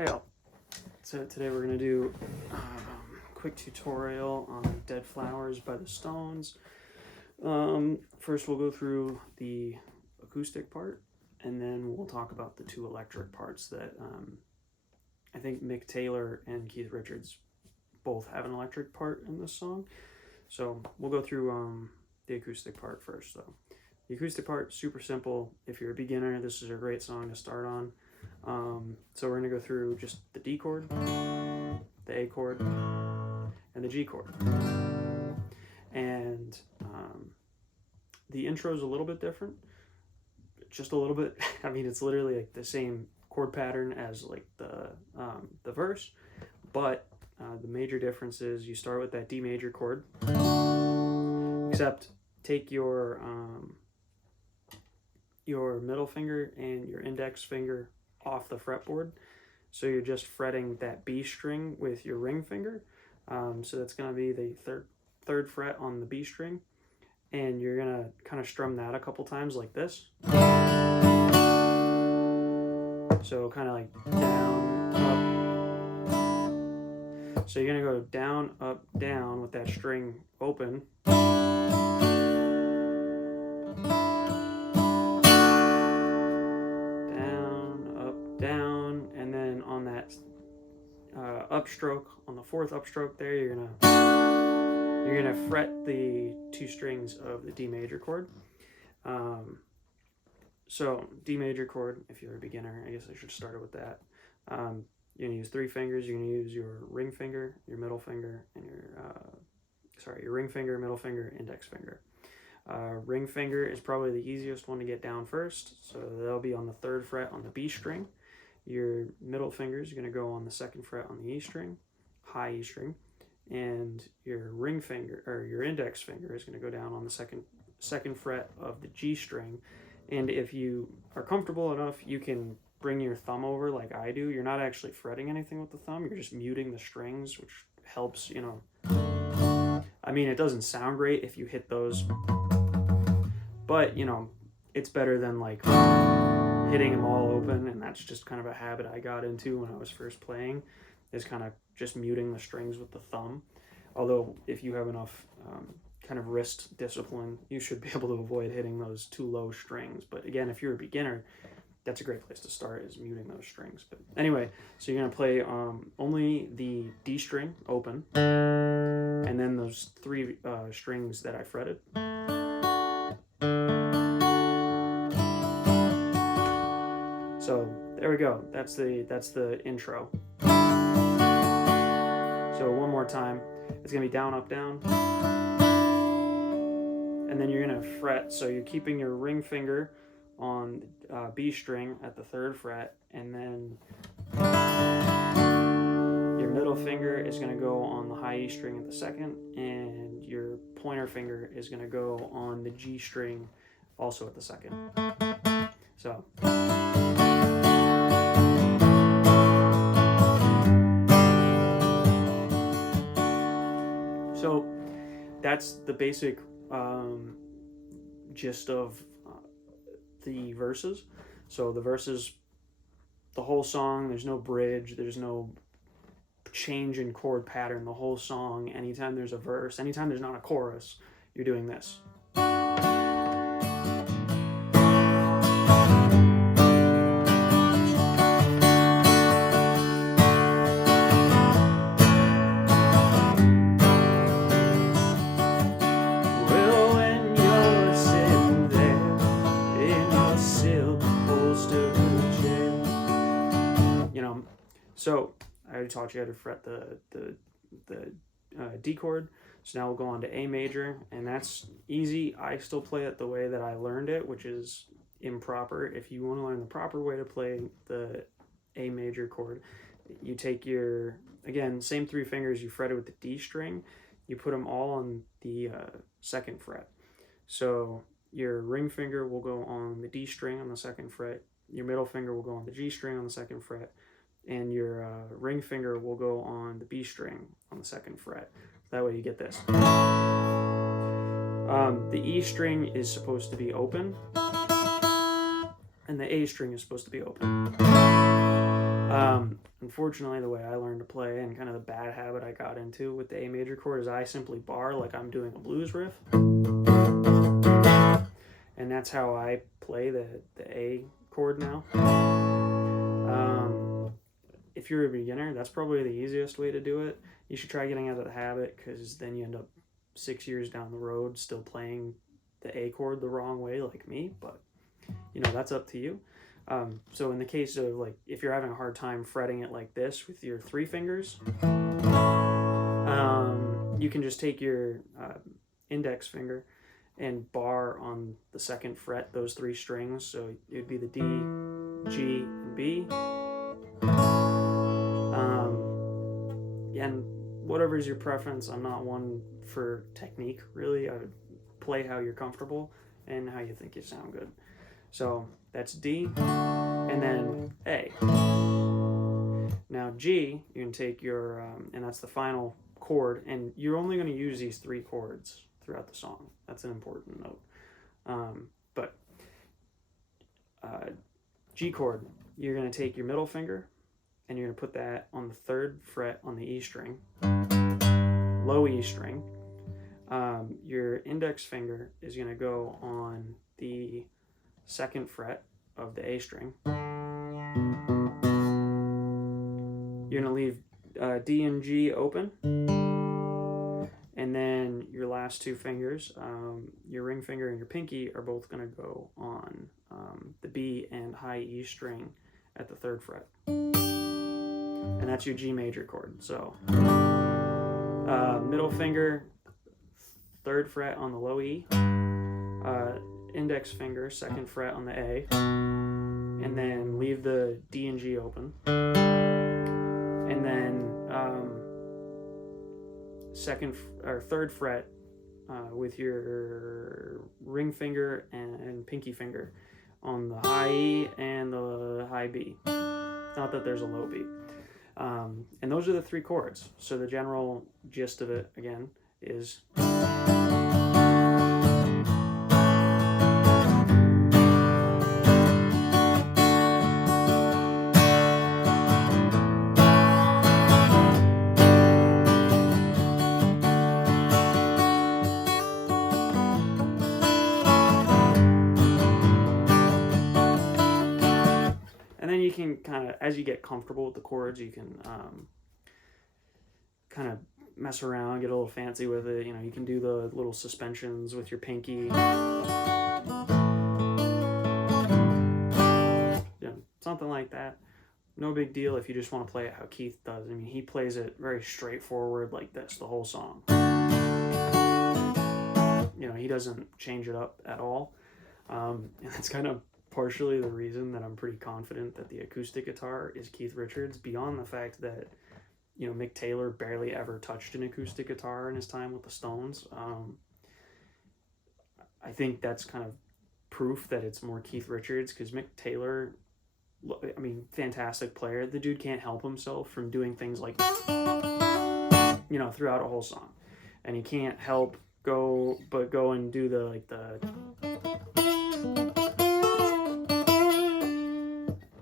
Hey all. So today we're going to do a quick tutorial on Dead Flowers by the Stones. First we'll go through the acoustic part, and then we'll talk about the two electric parts that I think Mick Taylor and Keith Richards both have an electric part in this song. So we'll go through the acoustic part first though. The acoustic part, super simple. If you're a beginner, this is a great song to start on. So we're going to go through just the D chord, the A chord, and the G chord. And the intro is a little bit different, just a little bit. I mean, it's literally like the same chord pattern as like the verse, but the major difference is you start with that D major chord, except take your middle finger and your index finger off the fretboard, so you're just fretting that B string with your ring finger. So that's going to be the third fret on the B string, and you're going to kind of strum that a couple times like this. So kind of like down, up. So you're going to go down, up, down with that string open. Down, and then on that upstroke, on the fourth upstroke there, you're gonna fret the two strings of the D major chord. So D major chord, if you're a beginner, I guess I should start with that. You're gonna use three fingers. You're gonna use your ring finger, your middle finger, and your ring finger, middle finger, index finger. Ring finger is probably the easiest one to get down first, so that'll be on the third fret on the B string. Your middle finger is going to go on the second fret on the E string, high E string, and your ring finger, or your index finger, is going to go down on the second fret of the G string. And if you are comfortable enough, you can bring your thumb over like I do. You're not actually fretting anything with the thumb, you're just muting the strings, which helps, you know. I mean, it doesn't sound great if you hit those, but, you know, it's better than like hitting them all open, and that's just kind of a habit I got into when I was first playing, is kind of just muting the strings with the thumb. Although if you have enough kind of wrist discipline, you should be able to avoid hitting those too low strings. But again, if you're a beginner, that's a great place to start, is muting those strings. But anyway, so you're going to play only the D string open, and then those three strings that I fretted. So there we go. That's the intro. So one more time. It's going to be down, up, down. And then you're going to fret. So you're keeping your ring finger on B string at the third fret, and then your middle finger is going to go on the high E string at the second, and your pointer finger is going to go on the G string also at the second. So that's the basic gist of the verses. So the verses, the whole song, there's no bridge, there's no change in chord pattern. The whole song, anytime there's a verse, anytime there's not a chorus, you're doing this. So I already taught you how to fret the D chord. So now we'll go on to A major, and that's easy. I still play it the way that I learned it, which is improper. If you want to learn the proper way to play the A major chord, you take your, again, same three fingers you fretted with the D string, you put them all on the second fret. So your ring finger will go on the D string on the second fret, your middle finger will go on the G string on the second fret, and your ring finger will go on the B string on the second fret. That way you get this. The E string is supposed to be open, and the A string is supposed to be open. Unfortunately, the way I learned to play and kind of the bad habit I got into with the A major chord is I simply bar like I'm doing a blues riff. And that's how I play the A chord now. If you're a beginner, that's probably the easiest way to do it. You should try getting out of the habit, because then you end up 6 years down the road still playing the A chord the wrong way like me, but that's up to you. So in the case of, like, if you're having a hard time fretting it like this with your 3 fingers, you can just take your index finger and bar on the 2nd fret those 3 strings. So it would be the D, G, and B. And whatever's your preference, I'm not one for technique, really. I would play how you're comfortable and how you think you sound good. So that's D, and then A. Now G, you can take your, and that's the final chord, and you're only going to use these 3 chords throughout the song. That's an important note. But G chord, you're going to take your middle finger, and you're going to put that on the 3rd fret on the E string, low E string. Your index finger is going to go on the 2nd fret of the A string. You're going to leave D and G open. And then your last 2 fingers, your ring finger and your pinky, are both going to go on the B and high E string at the 3rd fret. And that's your G major chord. So middle finger, 3rd fret on the low E, index finger, 2nd fret on the A, and then leave the D and G open. And then 3rd fret with your ring finger and pinky finger on the high E and the high B. Not that there's a low B. And those are the 3 chords. So the general gist of it, again, is... You can kind of, as you get comfortable with the chords, you can kind of mess around, get a little fancy with it. You can do the little suspensions with your pinky. Something like that. No big deal if you just want to play it how Keith does. I mean, he plays it very straightforward like this the whole song. He doesn't change it up at all. And that's kind of partially the reason that I'm pretty confident that the acoustic guitar is Keith Richards, beyond the fact that, Mick Taylor barely ever touched an acoustic guitar in his time with the Stones. I think that's kind of proof that it's more Keith Richards, because Mick Taylor, I mean, fantastic player. The dude can't help himself from doing things like, throughout a whole song. And he can't help go and do the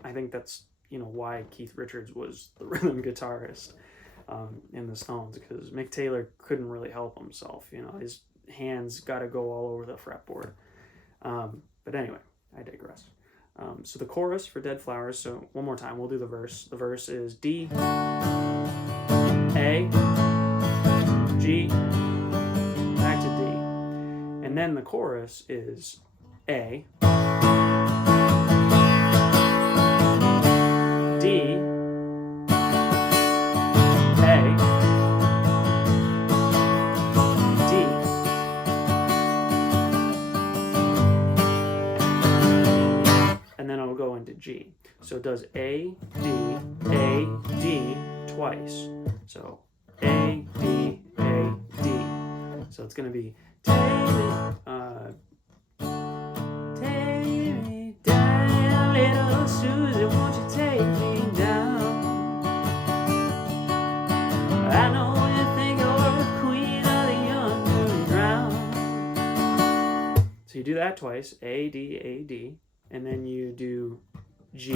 I think that's, why Keith Richards was the rhythm guitarist in the Stones, because Mick Taylor couldn't really help himself. His hands got to go all over the fretboard. But anyway, I digress. So the chorus for Dead Flowers, so one more time, we'll do the verse. The verse is D, A, G, back to D. And then the chorus is A, D, A, D, and then it'll go into G. So it does A, D twice. So A, D, A, D. So it's going to be take me down, little Susie, won't you take me down? I know you think you're the queen of the underground. So you do that twice, A, D, and then you do G,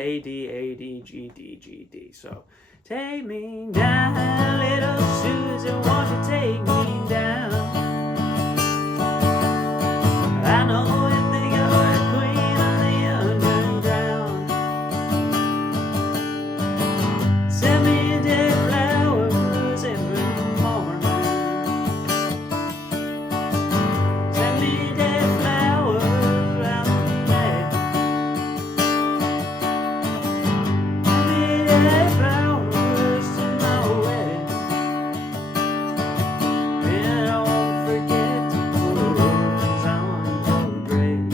A, D, A, D, G, D, G, D. So, take me down, little Susan, won't you take me down? I know you think you're the queen of the underground. Send me dead flowers every morning. Send me dead flowers round the night. Send me dead flowers to my wedding. And don't forget to put roses on your grave.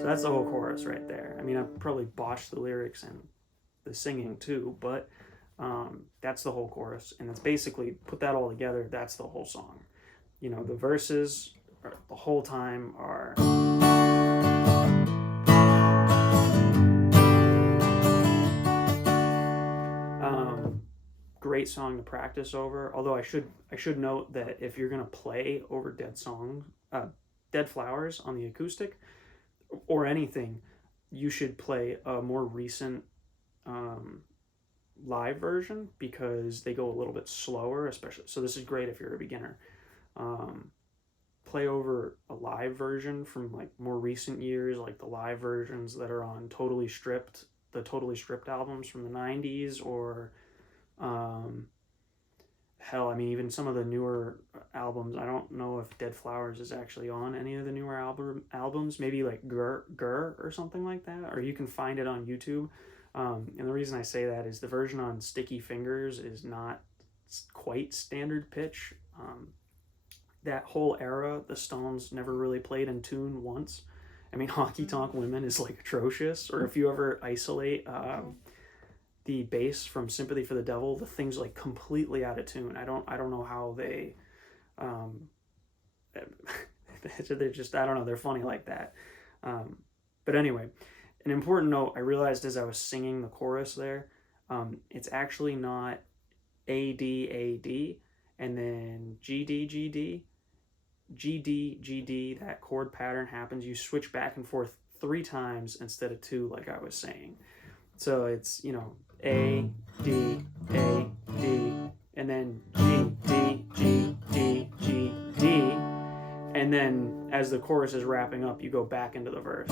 So that's the whole chorus right there. I mean, I probably botched the lyrics and the singing too, but that's the whole chorus. And it's basically, put that all together, that's the whole song. You know, the verses the whole time are... great song to practice over. Although I should note that if you're gonna play over Dead Flowers on the acoustic or anything, you should play a more recent live version, because they go a little bit slower, especially. So this is great if you're a beginner. Play over a live version from like more recent years, like the live versions that are on Totally Stripped, the Totally Stripped albums from the 90s, or hell, I mean, even some of the newer albums. I don't know if Dead Flowers is actually on any of the newer albums, maybe like Gur or something like that, or you can find it on YouTube. And the reason I say that is the version on Sticky Fingers is not quite standard pitch. That whole era, the Stones never really played in tune once. I mean, Honky Tonk Women is like atrocious, or if you ever isolate the bass from Sympathy for the Devil, the thing's like completely out of tune. I don't know how they they're just, I don't know, they're funny like that. But anyway, an important note I realized as I was singing the chorus there, it's actually not A, D, A, D, and then G, D, G, D, G, D, G, D. That chord pattern happens. You switch back and forth 3 times instead of 2, like I was saying. So it's, you know, A, D, A, D, and then G, D, G, D, G, D. And then as the chorus is wrapping up, you go back into the verse.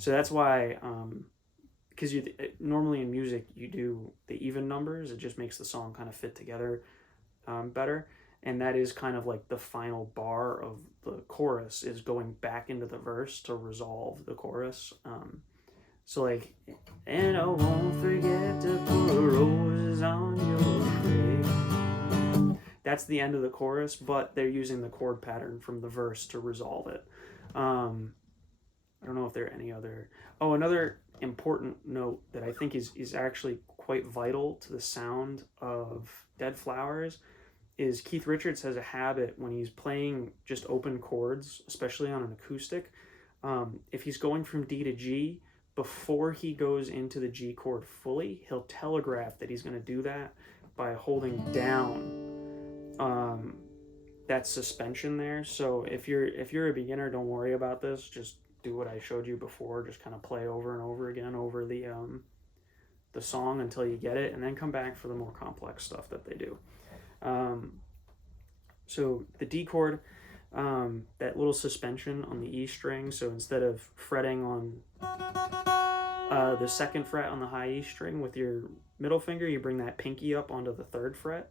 So that's why, because normally in music you do the even numbers. It just makes the song kind of fit together better. And that is kind of like the final bar of the chorus, is going back into the verse to resolve the chorus. So like, and I won't forget to put roses on your grave. That's the end of the chorus, but they're using the chord pattern from the verse to resolve it. I don't know if there are any other... Oh, another important note that I think is actually quite vital to the sound of Dead Flowers is Keith Richards has a habit when he's playing just open chords, especially on an acoustic. If he's going from D to G, before he goes into the G chord fully, he'll telegraph that he's going to do that by holding down that suspension there. So if you're a beginner, don't worry about this. Just do what I showed you before. Just kind of play over and over again over the song until you get it, and then come back for the more complex stuff that they do. So the D chord, that little suspension on the E string, so instead of fretting on the 2nd fret on the high E string with your middle finger, you bring that pinky up onto the 3rd fret.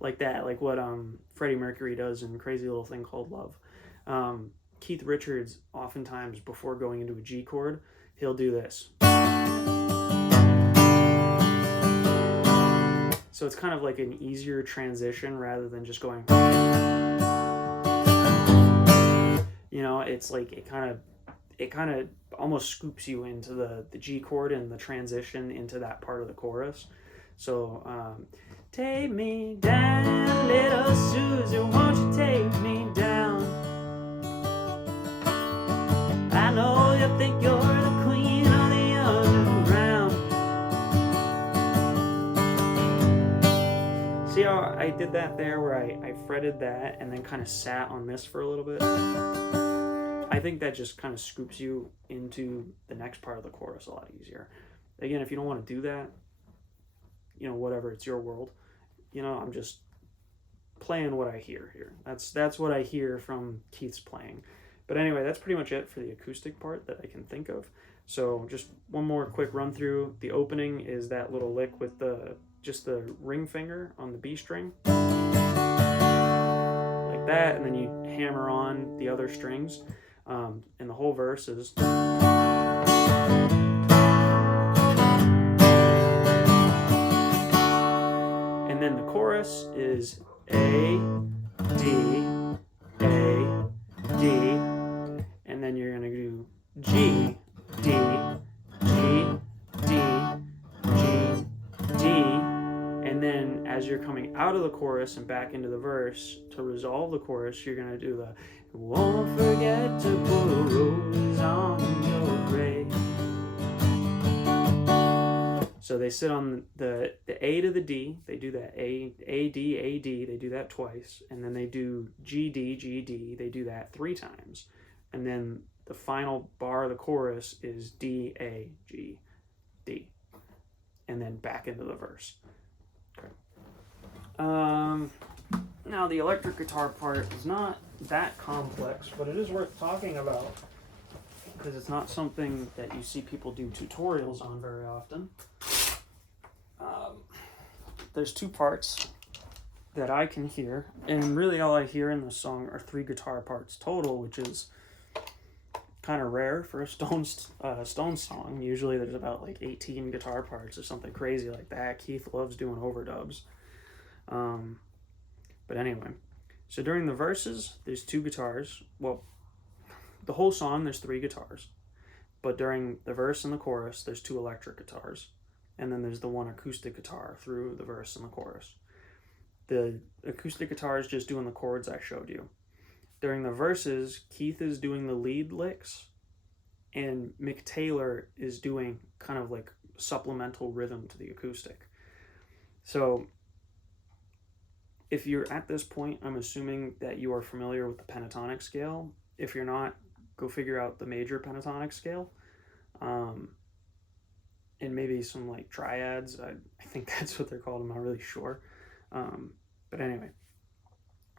Like that, like what Freddie Mercury does in Crazy Little Thing Called Love. Keith Richards, oftentimes before going into a G chord, he'll do this. So it's kind of like an easier transition rather than just going... You know, it's like it kind of almost scoops you into the G chord and the transition into that part of the chorus. So, take me down, little Susan, won't you take me down? I know you think you're the queen of the underground. did that there where I fretted that and then kind of sat on this for a little bit, I think that just kind of scoops you into the next part of the chorus a lot easier. Again, if you don't want to do that, whatever, it's your world. I'm just playing what I hear here. That's what I hear from Keith's playing. But anyway, that's pretty much it for the acoustic part that I can think of. So just one more quick run through. The opening is that little lick with just the ring finger on the B string, like that, and then you hammer on the other strings, and the whole verse is. And then the chorus is A, D, A, D, and then you're gonna do G, D, G, D, G, D, and then as you're coming out of the chorus and back into the verse, to resolve the chorus, you're gonna do the won't forget to put a rose on your grave. So they sit on the A to the D, they do that A, D, A, D, they do that twice, and then they do G, D, G, D, they do that 3 times. And then the final bar of the chorus is D, A, G, D, and then back into the verse. Okay. Now the electric guitar part is not that complex, but it is worth talking about because it's not something that you see people do tutorials on very often. There's 2 parts that I can hear, and really all I hear in the song are 3 guitar parts total, which is kind of rare for a Stones song. Usually there's about like 18 guitar parts or something crazy like that. Keith loves doing overdubs. But anyway, so during the verses, there's 2 guitars. Well, the whole song, there's 3 guitars. But during the verse and the chorus, there's 2 electric guitars. And then there's the 1 acoustic guitar through the verse and the chorus. The acoustic guitar is just doing the chords I showed you. During the verses, Keith is doing the lead licks, and Mick Taylor is doing kind of like supplemental rhythm to the acoustic. So if you're at this point, I'm assuming that you are familiar with the pentatonic scale. If you're not, go figure out the major pentatonic scale. And maybe some like triads. I think that's what they're called. I'm not really sure. But anyway,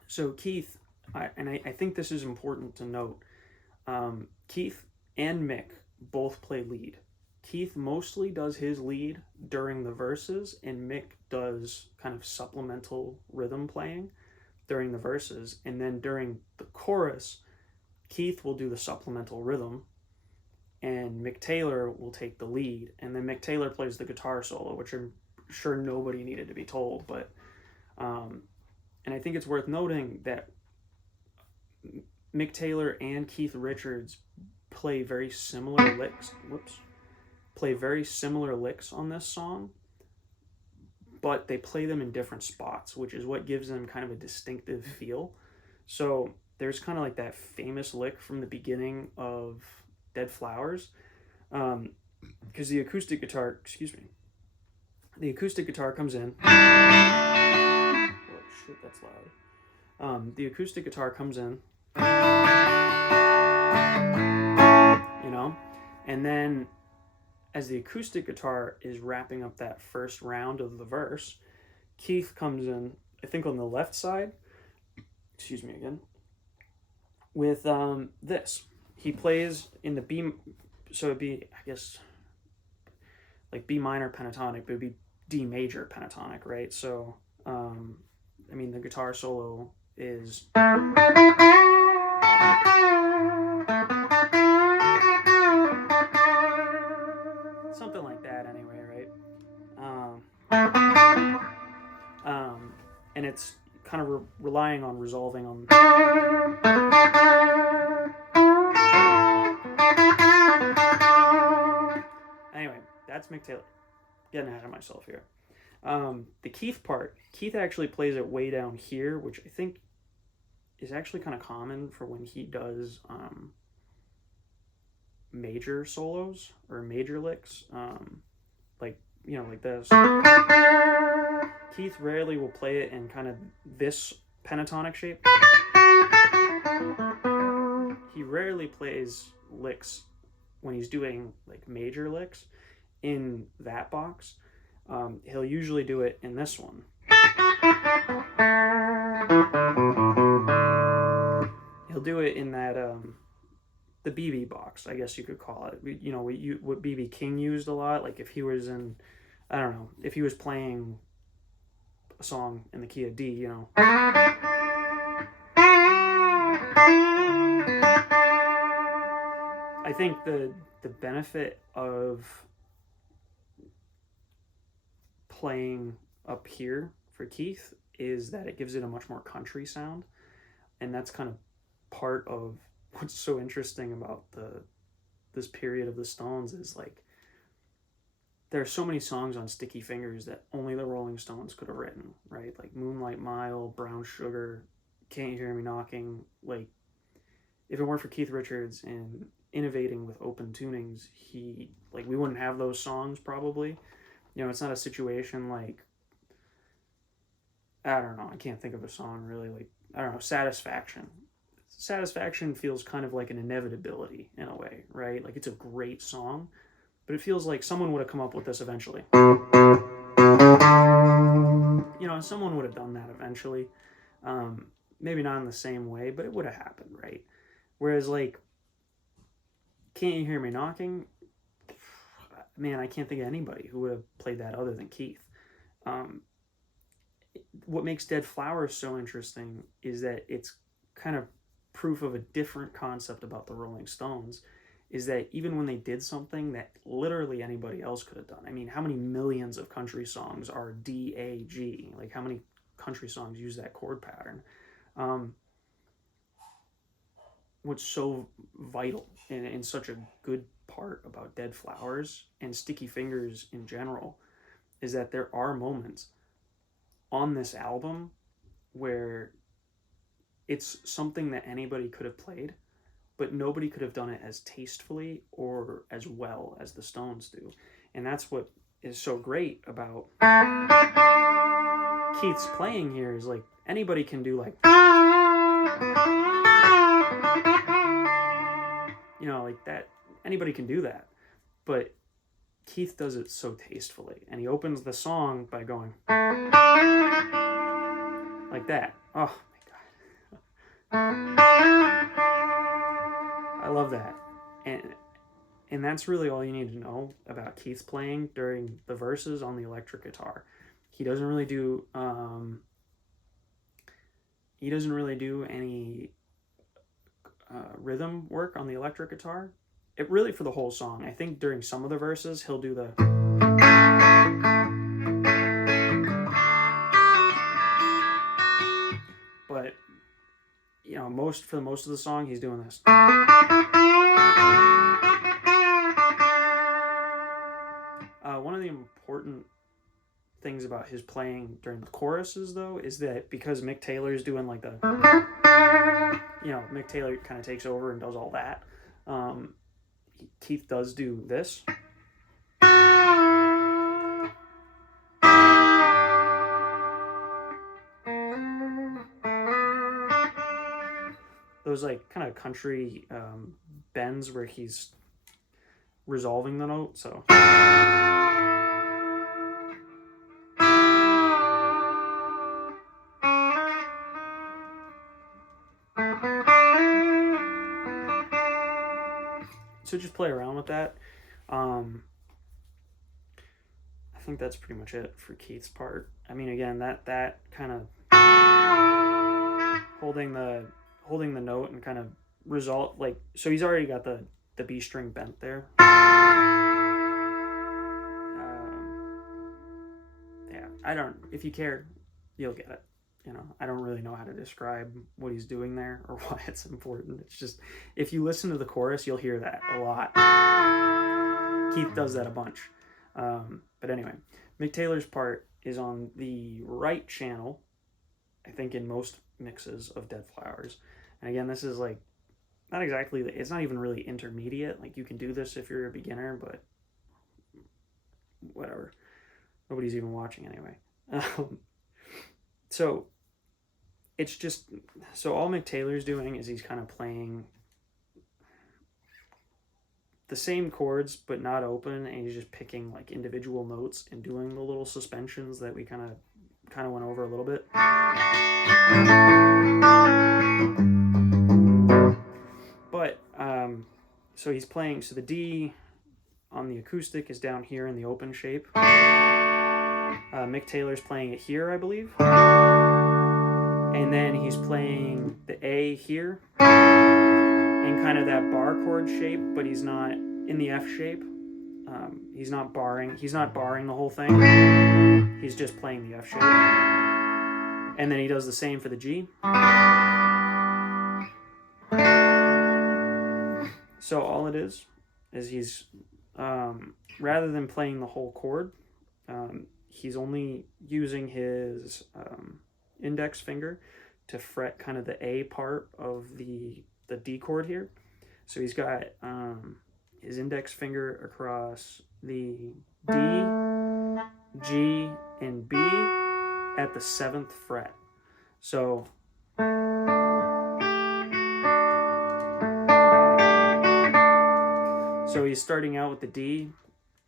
so Keith, I think this is important to note. Keith and Mick both play lead. Keith mostly does his lead during the verses, and Mick does kind of supplemental rhythm playing during the verses. And then during the chorus, Keith will do the supplemental rhythm, and Mick Taylor will take the lead, and then Mick Taylor plays the guitar solo, which I'm sure nobody needed to be told, but and I think it's worth noting that Mick Taylor and Keith Richards play very similar licks. Play very similar licks on this song, but they play them in different spots, which is what gives them kind of a distinctive feel. So there's kind of like that famous lick from the beginning of Dead Flowers, because the acoustic guitar comes in. Oh shit, that's loud. The acoustic guitar comes in, and then as the acoustic guitar is wrapping up that first round of the verse, Keith comes in, I think on the left side, with this. He plays in the B, so it'd be, I guess, like B minor pentatonic, but it'd be D major pentatonic, right? So, the guitar solo is... something like that anyway, right? And it's kind of relying on resolving on... Anyway, that's Mick Taylor. Getting ahead of myself here. The Keith part, Keith actually plays it way down here, which I think is actually kind of common for when he does major solos or major licks, like this. Keith rarely will play it in kind of this pentatonic shape. He rarely plays licks when he's doing like major licks in that box. He'll usually do it in this one. He'll do it in that the BB box, I guess you could call it. You know, what BB King used a lot. Like if he was in, I don't know, if he was playing a song in the key of D, you know. I think the benefit of playing up here for Keith is that it gives it a much more country sound, and that's kind of part of what's so interesting about this period of the Stones is like there are so many songs on Sticky Fingers that only the Rolling Stones could have written, right? Like Moonlight Mile, Brown Sugar, Can't You Hear Me Knocking. Like if it weren't for Keith Richards and innovating with open tunings, we wouldn't have those songs probably. You know, it's not a situation like, I don't know, I can't think of a song really, like, I don't know, Satisfaction. Satisfaction feels kind of like an inevitability in a way, right? Like it's a great song, but it feels like someone would have come up with this eventually. You know, someone would have done that eventually. Maybe not in the same way, but it would have happened, right? Whereas like, Can't You Hear Me Knocking? Man, I can't think of anybody who would have played that other than Keith. What makes Dead Flowers so interesting is that it's kind of proof of a different concept about the Rolling Stones, is that even when they did something that literally anybody else could have done, I mean, how many millions of country songs are D, A, G? Like how many country songs use that chord pattern? What's so vital and such a good part about Dead Flowers and Sticky Fingers in general is that there are moments on this album where it's something that anybody could have played, but nobody could have done it as tastefully or as well as the Stones do. And that's what is so great about Keith's playing here is like anybody can do like, you know, like that. Anybody can do that, but Keith does it so tastefully, and he opens the song by going like that. Oh my god, I love that, and that's really all you need to know about Keith's playing during the verses on the electric guitar. He doesn't really do any rhythm work on the electric guitar. It really for the whole song. I think during some of the verses he'll do the but you know, for most of the song he's doing this. One of the important things about his playing during the choruses though is that because Mick Taylor's doing like the, you know, Mick Taylor kind of takes over and does all that. Keith does do this. Those like kind of country bends where he's resolving the note. So just play around with that. I think that's pretty much it for Keith's part. I mean, again, that kind of holding the note and kind of result, like, so he's already got the B string bent there. Yeah, if you care, you'll get it. You know, I don't really know how to describe what he's doing there or why it's important. It's just, if you listen to the chorus, you'll hear that a lot. Keith does that a bunch. But anyway, Mick Taylor's part is on the right channel, I think, in most mixes of Dead Flowers. And again, this is like, not exactly, it's not even really intermediate. Like, you can do this if you're a beginner, but whatever. Nobody's even watching anyway. Um, so it's just, so all Mick Taylor's doing is he's kind of playing the same chords but not open, and he's just picking like individual notes and doing the little suspensions that we kind of went over a little bit. But so he's playing, so the D on the acoustic is down here in the open shape. Mick Taylor's playing it here, I believe. And then he's playing the A here in kind of that bar chord shape, but he's not in the F shape. He's not barring the whole thing. He's just playing the F shape. And then he does the same for the G. So all it is he's, rather than playing the whole chord, he's only using his index finger to fret kind of the A part of the D chord here. So he's got his index finger across the D, G, and B at the 7th fret. So he's starting out with the D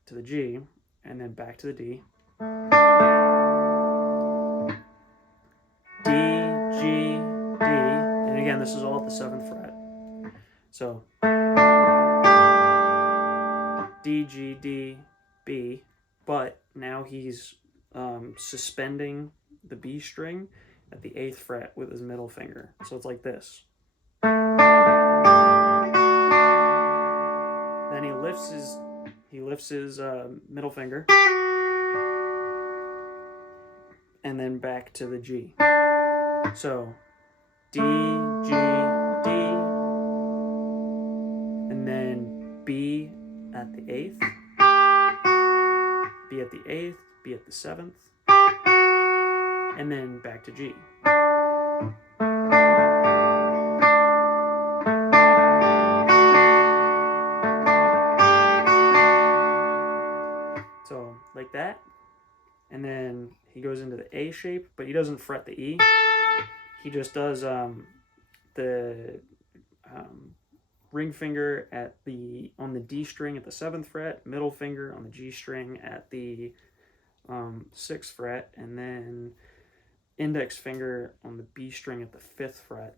to the G, and then back to the D. D, G, D, and again, this is all at the 7th fret. So D, G, D, B, but now he's suspending the B string at the 8th fret with his middle finger. So it's like this. Then he lifts his middle finger, and then back to the G. So D, G, D, and then B at the 8th, B at the 8th, B at the 7th, and then back to G. So like that, and then he goes into the A shape, but he doesn't fret the E. He just does the ring finger on the D string at the 7th fret, middle finger on the G string at the 6th fret, and then index finger on the B string at the 5th fret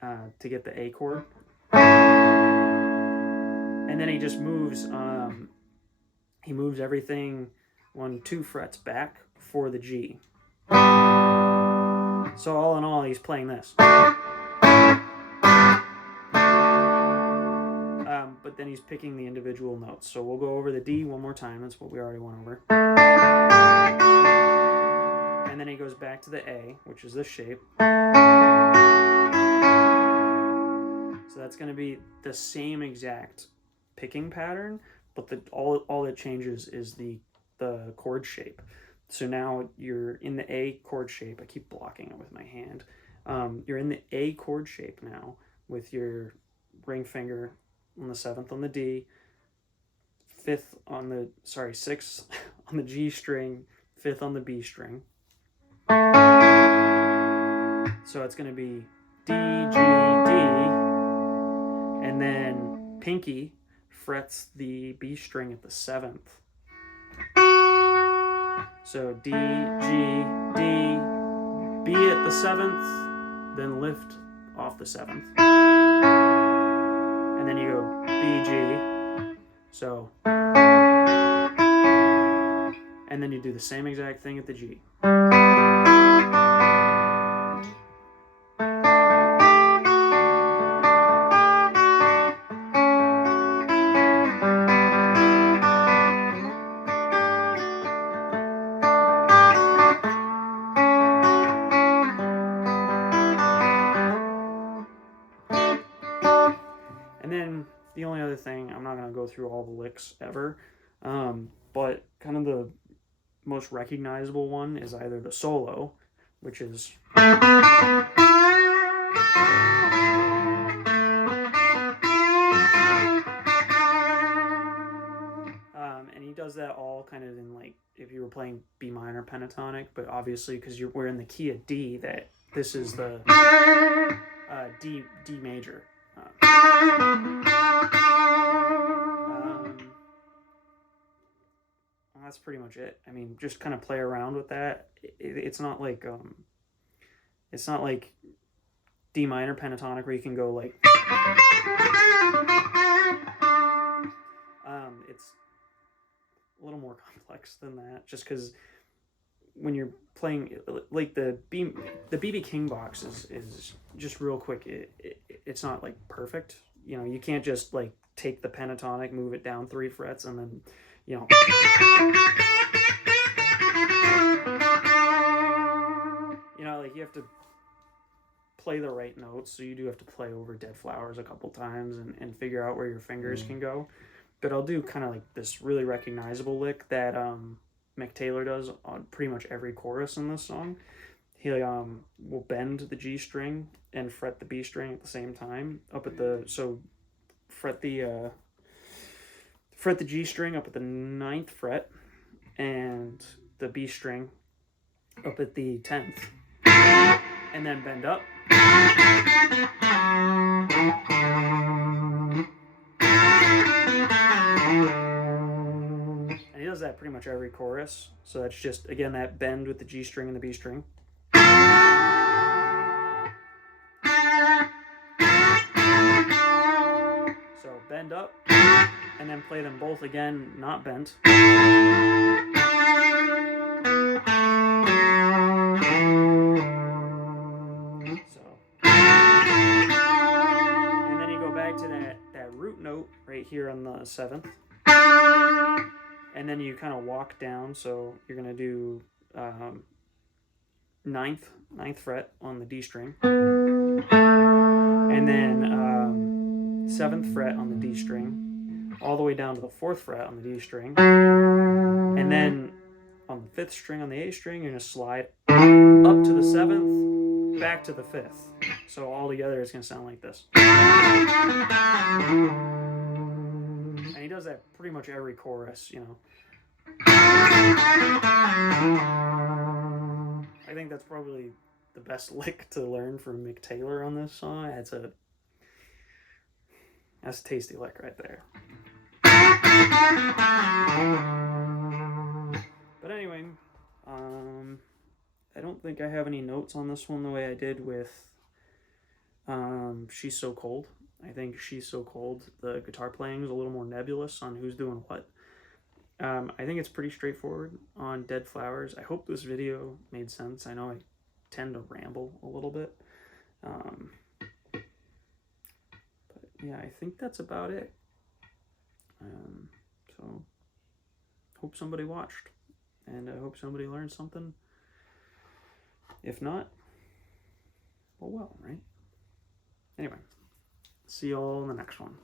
to get the A chord. And then he just moves everything 2 frets back for the G. So all in all, he's playing this. But then he's picking the individual notes. So we'll go over the D one more time. That's what we already went over. And then he goes back to the A, which is this shape. So that's going to be the same exact picking pattern, but all it changes is the chord shape. So now you're in the A chord shape. I keep blocking it with my hand. You're in the A chord shape now with your ring finger on the 7th on the D, 6th on the G string, 5th on the B string. So it's going to be D, G, D, and then pinky frets the B string at the 7th. So D, G, D, B at the 7th, then lift off the 7th. And then you go B, G. So, and then you do the same exact thing at the G. The only other thing, I'm not going to go through all the licks ever, but kind of the most recognizable one is either the solo, which is, and he does that all kind of in like if you were playing B minor pentatonic, but obviously because we're in the key of D, that this is the D major. That's pretty much it. I mean, just kind of play around with that. It's not like D minor pentatonic where you can go like it's a little more complex than that, just because when you're playing like the BB King box is just real quick. It's not like perfect. You know, you can't just like take the pentatonic, move it down 3 frets, and then you know. You know, like you have to play the right notes, so you do have to play over dead flowers a couple times and figure out where your fingers can go. But I'll do kind of like this really recognizable lick that Mick Taylor does on pretty much every chorus in this song. He will bend the G string and fret the B string at the same time up at the fret the G string up at the 9th fret and the B string up at the 10th, and then bend up. And he does that pretty much every chorus. So that's just, again, that bend with the G string and the B string. So bend up, and then play them both again, not bent. And then you go back to that root note right here on the 7th. And then you kind of walk down, so you're going to do 9th fret on the D string. And then 7th fret on the D string, all the way down to the 4th fret on the D string. And then on the 5th string on the A string, you're going to slide up to the 7th, back to the 5th. So all together it's going to sound like this. And he does that pretty much every chorus, you know. I think that's probably the best lick to learn from Mick Taylor on this song. That's a tasty lick right there. But anyway, I don't think I have any notes on this one the way I did with She's So Cold. I think She's So Cold, the guitar playing is a little more nebulous on who's doing what. I think it's pretty straightforward on Dead Flowers. I hope this video made sense. I know I tend to ramble a little bit. But yeah, I think that's about it. So hope somebody watched, and I hope somebody learned something. If not, well, right? Anyway, see y'all in the next one.